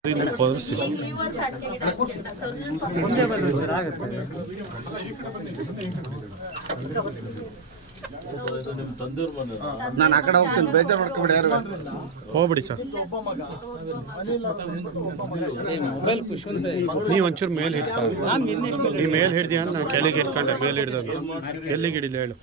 ನಾನು ಆ ಕಡೆ ಹೋಗ್ತೀನಿ, ಬೇಜಾರು ಮಾಡ್ಕೊಬಿಡಿ ಯಾರು ಹೋಗ್ಬಿಡಿ ಸರ್. ನೀವು ಒಂಚೂರು ಮೇಲೆ ಹಿಡ್ಕೊಂಡು ನೀವು ಮೇಲೆ ಹಿಡ್ದೀಯ ಅಂತ ನಾನು ಕೆಳಗೆ ಹಿಡ್ಕೊಂಡೆ, ಮೇಲೆ ಹಿಡ್ದು ಎಲ್ಲಿಗೆ ಹಿಡಿಲ್ಲ ಹೇಳು.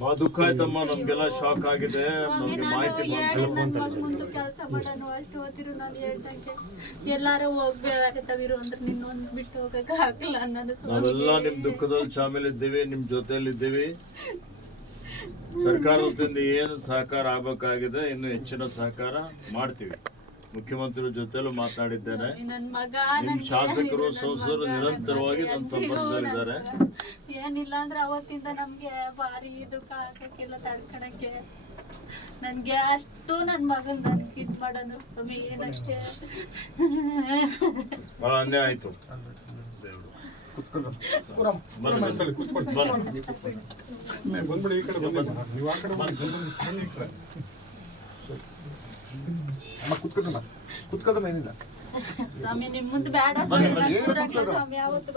ಬಹಳ ದುಃಖ ಆಯ್ತಮ್ಮ, ನಮ್ಗೆಲ್ಲ ಶಾಕ್ ಆಗಿದೆ. ನಮ್ಗೆ ಮಾಹಿತಿ ಕೆಲಸ ಮಾಡೋಣ ಅಷ್ಟು ಓದಿರು ನಾನು ಹೇಳ್ದಂಗೆ ಎಲ್ಲಾರು ಹೋಗ್ಬೇಕಾಗತ್ತವಿರು ಅಂದ್ರೆ ನಿನ್ನೊಂದು ಬಿಟ್ಟು ಹೋಗಕ್ಕೆ ಆಗಲ್ಲ. ನಾವೆಲ್ಲ ನಿಮ್ ದುಃಖದಲ್ಲಿ ಶಾಮಿಲಿದ್ದೀವಿ, ನಿಮ್ ಜೊತೆಯಲ್ಲಿದ್ದೀವಿ. ಸರ್ಕಾರದಿಂದ ಏನು ಸಹಕಾರ ಆಗ್ಬೇಕಾಗಿದೆ ಇನ್ನು ಹೆಚ್ಚಿನ ಸಹಕಾರ ಮಾಡ್ತೀವಿ. ಮುಖ್ಯಮಂತ್ರಿ ಜೊತೆಲೂ ಮಾತನಾಡಿದ್ದೇನೆ. ನಿಮ್ ಶಾಸಕರು ಸಂಸದರು ನಿರಂತರವಾಗಿ ನಮ್ಮ ಸಂಪರ್ಕದಲ್ಲಿದ್ದಾರೆ. ಏನಿಲ್ಲ ಅಂದ್ರೆ ಅವತ್ತಿಂದ ನಮ್ಗೆ ಭಾರಿ ದುಃಖ ಆಗಕ್ಕಿಲ್ಲ ತಡ್ಕೊಳಕ್ಕೆ. ನನ್ಗೆ ಅಷ್ಟು ನನ್ ಮಗನ್ ನನ್ಗೆ ಇದ್ ಮಾಡೋದು ಏನಷ್ಟೇ ಬಹಳ ಅನ್ಯಾಯ ಆಯ್ತು. ಏನಿಲ್ಲ ಸ್ವಾಮಿ, ನಿಮ್ ಮುಂದೆ ಬೇಡ ಸ್ವಾಮಿ, ಯಾವತ್ತು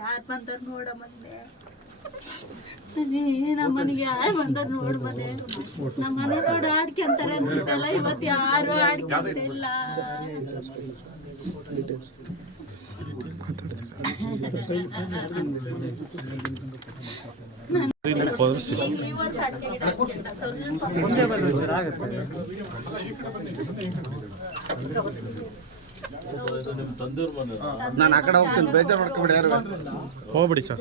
ಯಾರು ಬಂದಾರ ನೋಡ ಮೊನ್ನೆ, ನಮ್ಮನಿಗೆ ಯಾರು ಬಂದಾರ ನೋಡ್ ಮನೆ. ನಮ್ಮನೆ ನೋಡಿ ಆಡ್ಕೊಂತಾರೆ ಅಂತಿದ್ದಲ್ಲ, ಇವತ್ತು ಯಾರು ಆಡ್ಕೊಂತಿಲ್ಲ. ನಾನು ಆ ಕಡೆ ಹೋಗ್ತೀನಿ, ಬೇಜಾರು ಮಾಡ್ಕೊಬಿಡಿ ಯಾರು ಹೋಗ್ಬಿಡಿ ಸರ್.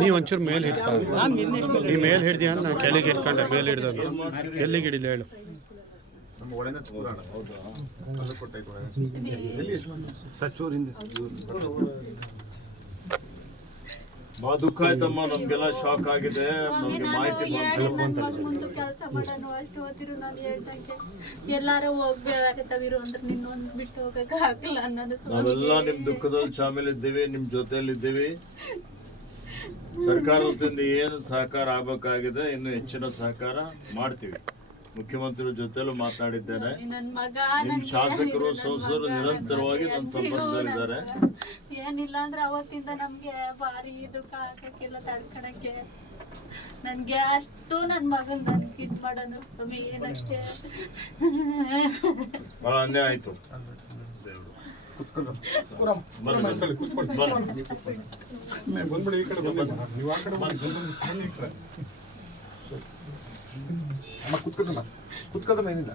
ನೀವು ಒಂಚೂರು ಮೇಲೆ ಹಿಡ್ಕೊಂಡು ನೀವು ಮೇಲೆ ಹಿಡ್ದೀಯ ಅಂತ ನಾನು ಕೆಳಗೆ ಹಿಡ್ಕೊಂಡೆ, ಮೇಲೆ ಹಿಡ್ದು ಎಲ್ಲಿಗೆ ಹಿಡಿಲ್ಲ ಹೇಳು. ಬಹಳ ದುಃಖ ಆಯ್ತಮ್ಮ, ನಮ್ಗೆಲ್ಲ ಶಾಕ್ ಆಗಿದೆ. ನಮ್ಗೆ ಮಾಹಿತಿ ಕೆಲಸ ಮಾಡೋಣ ಅಷ್ಟು ಓದಿರು ನಾನು ಹೇಳ್ದಂಗೆ ಎಲ್ಲಾರು ಹೋಗ್ಬೇಕಾಗತ್ತವಿರು ಅಂದ್ರೆ ನಿನ್ನೊಂದು ಬಿಟ್ಟು ಹೋಗಕ್ಕೆ ಆಗಲ್ಲ ಅನ್ನೋದು. ನಾವೆಲ್ಲ ನಿಮ್ ದುಃಖದಲ್ಲಿ ಶಾಮಿಲಿದ್ದೀವಿ, ನಿಮ್ ಜೊತೆಯಲ್ಲಿದ್ದೀವಿ. ಸರ್ಕಾರದಿಂದ ಏನು ಸಹಕಾರ ಆಗ್ಬೇಕಾಗಿದೆ ಇನ್ನು ಹೆಚ್ಚಿನ ಸಹಕಾರ ಮಾಡ್ತೀವಿ. ಮುಖ್ಯಮಂತ್ರಿ ಜೊತೆಲೂ ಮಾತನಾಡಿದ್ದೇನೆ. ನಿಮ್ ಶಾಸಕರು ಸಂಸದರು ನಿರಂತರವಾಗಿ ನಮ್ಮ ಸಂಪರ್ಕದಲ್ಲಿದ್ದಾರೆ. ಏನಿಲ್ಲ ಅಂದ್ರೆ ಅವತ್ತಿಂದ ನಮ್ಗೆ ಭಾರಿ ದುಃಖ ಆಗಕ್ಕಿಲ್ಲ ತಡ್ಕೊಳಕ್ಕೆ. ನನ್ಗೆ ಅಷ್ಟು ನನ್ ಮಗನ್ ನನ್ಗೆ ಇದ್ ಮಾಡೋದು ಏನಷ್ಟೇ ಬಹಳ ಅನ್ಯಾಯ ಆಯ್ತು. ಏನಿಲ್ಲ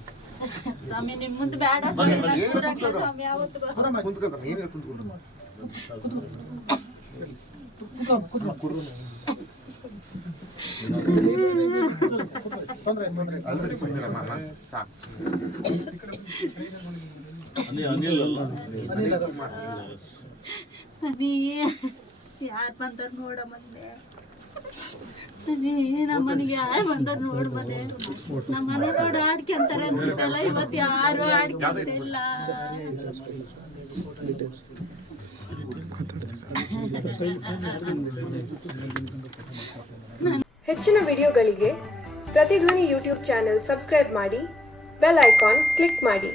ಸ್ವಾಮಿ, ನಿಮ್ ಮುಂದೆ ಬೇಡ ಸ್ವಾಮಿ, ಯಾವತ್ತು ಯಾರು ಬಂದಾರ ನೋಡ ಮೊನ್ನೆ, ನಮ್ಮನಿಗೆ ಯಾರು ಬಂದಾರ ನೋಡ್ ಮನೆ. ನಮ್ಮನೆ ನೋಡಿ ಆಡ್ಕೊಂತಾರೆ ಅಂತಿದ್ದಲ್ಲ, ಇವತ್ತು ಯಾರು ಆಡ್ಕೊಂತಿಲ್ಲ. ಹೆಚ್ಚಿನ ವಿಡಿಯೋಗಳಿಗೆ ಪ್ರತಿಧ್ವನಿ ಯೂಟ್ಯೂಬ್ ಚಾನೆಲ್ ಸಬ್ಸ್ಕ್ರೈಬ್ ಮಾಡಿ, ಬೆಲ್ ಐಕಾನ್ ಕ್ಲಿಕ್ ಮಾಡಿ.